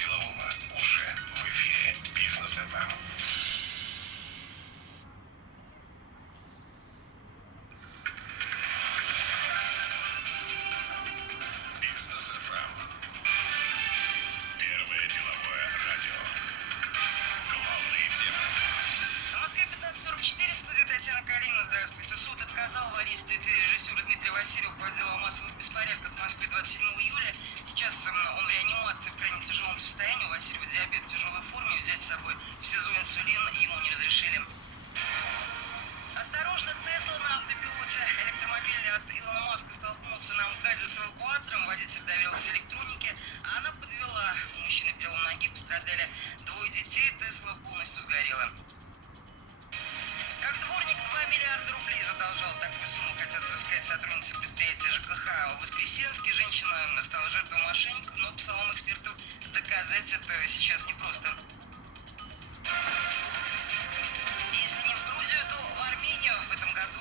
по-деловому уже в эфире Бизнес ФМ. Бизнес ФМ. Первое деловое радио. Главные темы. В Москве 15:44, в студии Татьяна Калина. Здравствуйте. Суд отказал в аресте телережиссера Дмитрия Васильева по делу о массовых беспорядках в Москве 27 июля. Сейчас он в реанимации в крайне тяжелом состоянии. У Васильева диабет в тяжелой форме. Взять с собой в СИЗО инсулин ему не разрешили. Осторожно, Тесла на автопилоте. Электромобиль от Илона Маска столкнулся на МКАДе с эвакуатором. Водитель доверился электронике, а она подвела. У мужчины перелом ноги, пострадали двое детей. Тесла полностью сгорела. Как дворник 2 миллиарда рублей задолжал, такую сумму хотят взыскать сотрудницы предприятия ЖКХ. В Воскресенске женщина стала жертвой мошенников, но, по словам экспертов, доказать это сейчас непросто. Если не в Грузию, то в Армению. В этом году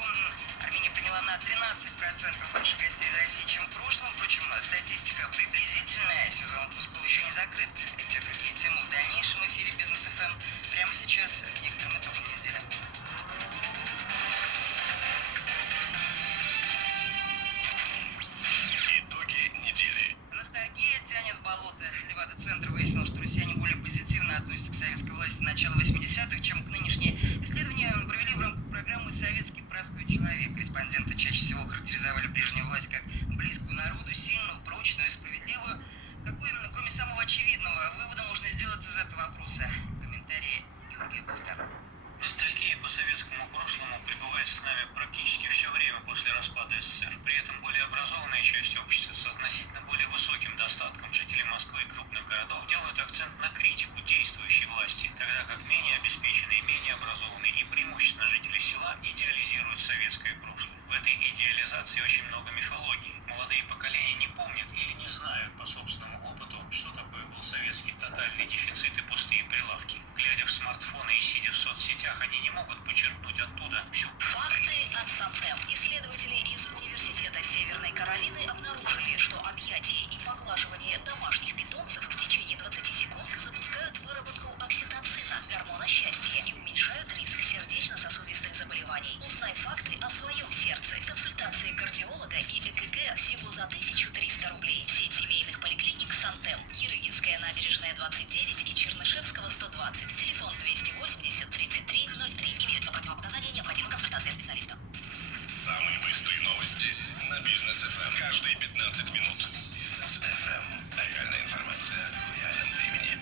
Армения приняла на 13% больше гостей из России, чем в прошлом. Впрочем, статистика приблизительная, сезон отпусков еще не закрыт. Эти и другие темы в дальнейшем эфире Бизнес ФМ прямо сейчас, некоторым итогом недели. Итоги недели. Ностальгия тянет болото. Левада-центр выяснил, что россияне более позитивно относятся к советской власти начала 80-х, чем к нынешней. Исследования провели в рамках программы «Советский простой человек». Респонденты чаще всего характеризовали прежнюю власть как близкую народу, сильную, прочную и справедливую. Какой, кроме самого очевидного, вывода можно сделать из этого вопроса? Комментарии Георгия Буфта. Ностальгия по советскому прошлому пребывает с нами практически все время после распада СССР. При этом более образованная часть общества со значительно более высоким достатком жителей Москвы и крупных городов делают акцент на критику действующей власти, тогда как менее обеспеченные, менее образованные и преимущественно жители села идеализируют советское прошлое. В этой идеализации очень много мифологии. Молодые поколения не помнят или не знают по собственному опыту, что такое был советский тотальный дефицит и пустые прилавки. Глядя в смартфоны и сидя в соцсетях, они не могут почерпнуть оттуда всю... Факты от Сантем. Исследователи из Университета Северной Каролины обнаружили, что объятие и поглаживание домашних питомцев в течение 20 секунд запускают выработку окситоцина, гормона счастья, и уменьшают риск сердечно-сосудистых заболеваний. Узнай факты о своем сердце. Консультации кардиолога и ЭКГ всего за 1300 рублей. Сеть семейных поликлиник Сантем. Ерыгинская набережная 29 и Чернышевского 120. Телефон 280 33 03. Имеются противопоказания, необходима консультация специалиста. Самые быстрые новости на Бизнес ФМ. Каждые 15 минут. Бизнес ФМ. Реальная информация в реальном времени.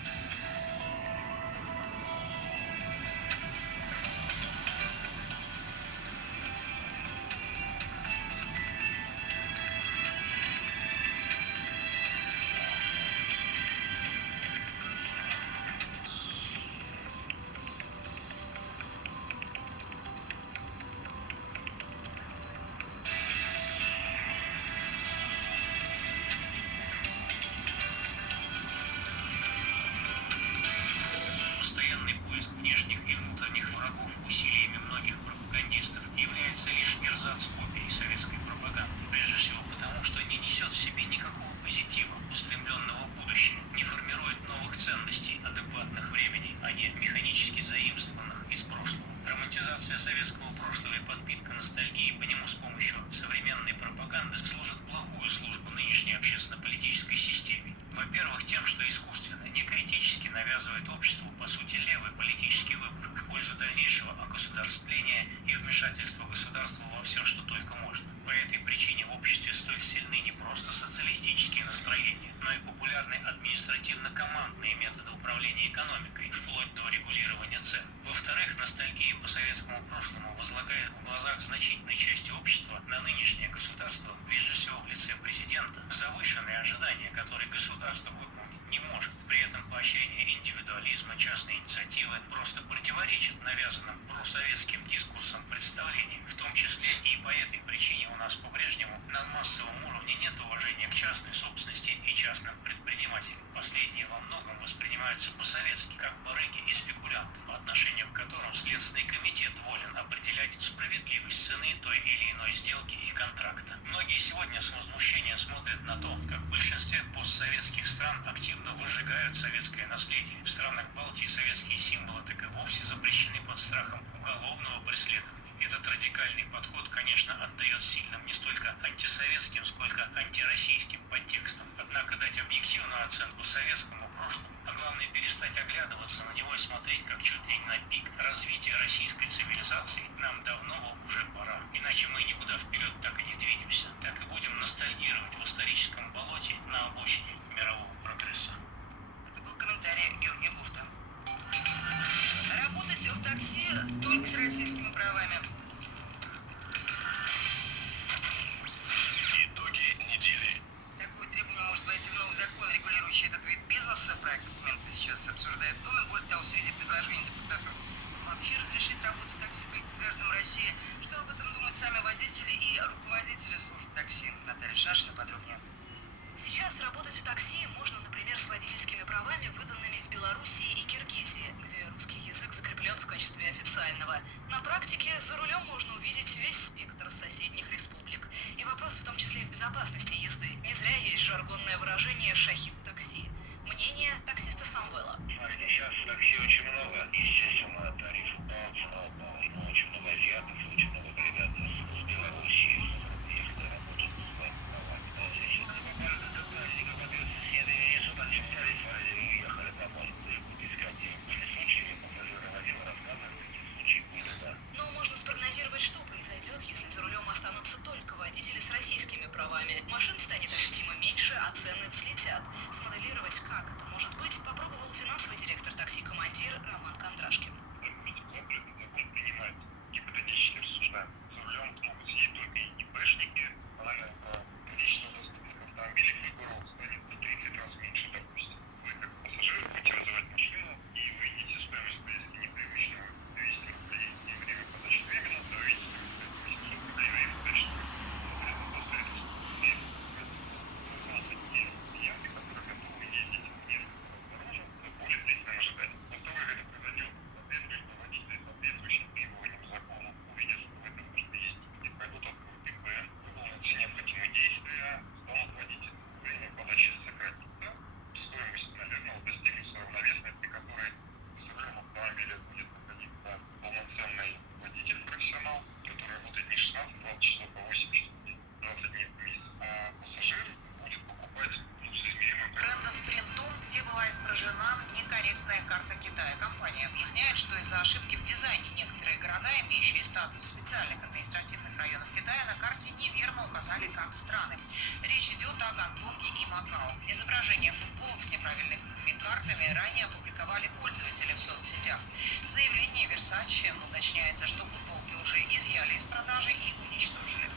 Постоянный поиск внешних и внутренних врагов усилиями многих пропагандистов является лишь эрзац-копией советской пропаганды. Прежде всего потому, что не несет в себе никакого позитива, устремленного в будущее, не формирует новых ценностей, адекватных времени, а не механически заимствованных из прошлого. Романтизация советского прошлого и подпитка ностальгии по нему с помощью современной пропаганды служит плохую службу нынешней общественно-политической системе. Во-первых, тем, что искусственно, некритически навязывает обществу, по сути, левый политический выбор в пользу дальнейшего огосударствления и вмешательства государства во все, что только можно. По этой причине в обществе столь сильны не просто социалистические настроения, но и популярны административно-командные методы управления экономикой, вплоть до регулирования цен. Во-вторых, ностальгия по советскому прошлому возлагает в глазах значительной части общества на нынешнее государство, прежде всего в лице президента, завышенные ожидания, которые государство выполнить не может. При этом поощрение индивидуализма, частной инициативы просто противоречит навязанным просоветским дискурсам представлениям. В том числе и по этой причине у нас по-прежнему на массовом уровне нет уважения к частной собственности и частным предпринимателям. Последние во многом воспринимаются по-советски, как барыги и спекулянты, по отношению к которым Следственный комитет волен определять справедливость цены той или иной сделки и контракта. Многие сегодня с возмущением смотрят на то, как в большинстве постсоветских стран стран активно выжигают советское наследие. В странах Балтии советские символы так и вовсе запрещены под страхом уголовного преследования. Этот радикальный подход, конечно, отдает сильным не столько антисоветским, сколько антироссийским подтекстам. Однако дать объективную оценку советскому прошлому, а главное перестать оглядываться на него и смотреть как чуть ли не на пик развития российской цивилизации, нам давно уже пора. Иначе мы никуда вперед так и не двинемся. Так и будем ностальгировать в историческом болоте на обочине мирового прогресса. Это был комментарий Георгия Буфта. Работать в такси только с российскими правами. Итоги недели. Такое требование может войти в новый закон, регулирующий этот вид бизнеса. Проект документа сейчас обсуждает в Думе. Более того, среди предложений депутатов вообще разрешить работу в такси гражданам России. Что об этом думают сами водители и руководители служб такси? Наталья Шашина подробнее. Сейчас работать в такси можно, например, с водительскими правами, выданными в Белоруссии и Киргизии, где русский язык закреплен в качестве официального. На практике за рулем можно увидеть весь спектр соседних республик. И вопрос в том числе в безопасности езды. Не зря есть жаргонное выражение «шахид такси». Мнение таксиста Самвела. Сейчас такси очень много, естественно, тарифы очень много азиатов, очень много ребят с Белоруссии, если работают с своими правами. Если не попали до праздника, соответственно, не несут они тарифы и уехали домой. Будут искать. Были случаи, пассажиры водила рассказывали, такие случаи были, да. Но можно спрогнозировать, что произойдет, если за рулем останутся только водители с российскими правами. Машин станет ощутимо меньше, а цены взлетят. Смоделировать, как это может быть, попробовал финансовый директор такси-командир Роман Кондрашкин. Допустим, этот закон принимает, гипотетически рассуждаем. За рулем могут сидеть только ИПшники, количество доступных автомобилей выборов станет в 30 раз меньше, допустим. Вы как пассажир будете вызывать машину и увидите стоимость поездки непривычного 200 рублей и время подачи времени, то увидите 800 рублей время подачи клиенты, которые готовы ездить несколько дороже, но более длительным ожиданием. Но то выгодно произойдет, соответствующие водители, соответствующим требованиям закона, увидят, что в этом может ездить, и пойдут открыть ИП, выполнят все необходимые действия, станут водить, время подачи сократится, стоимость, наверное, вот разделится равновесной, при которой за рулем автомобиля будет находиться полноценный водитель-профессионал, который работает не 16-20 часов, а 20 дней в месяц, а пассажир будет покупать соизмеримый Бренда Спринтум, где была изображена некорректная карта Китая. Компания объясняет, что из-за ошибки в дизайне некоторые города, имеющие статус специальных административных районов Китая, на карте неверно указали как страны. Речь идет о Гонконге и Макао. Изображение футболок с неправильными картами ранее опубликовали пользователи в соцсетях. В заявлении Versace уточняется, что футболки уже изъяли из продажи и уничтожили.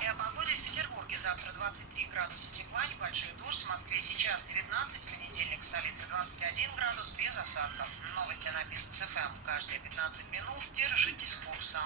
И о погоде в Петербурге. Завтра 23 градуса тепла, небольшой дождь. В Москве сейчас 19, в понедельник в столице 21 градус без осадков. Новости на Бизнес ФМ. Каждые 15 минут держитесь курса.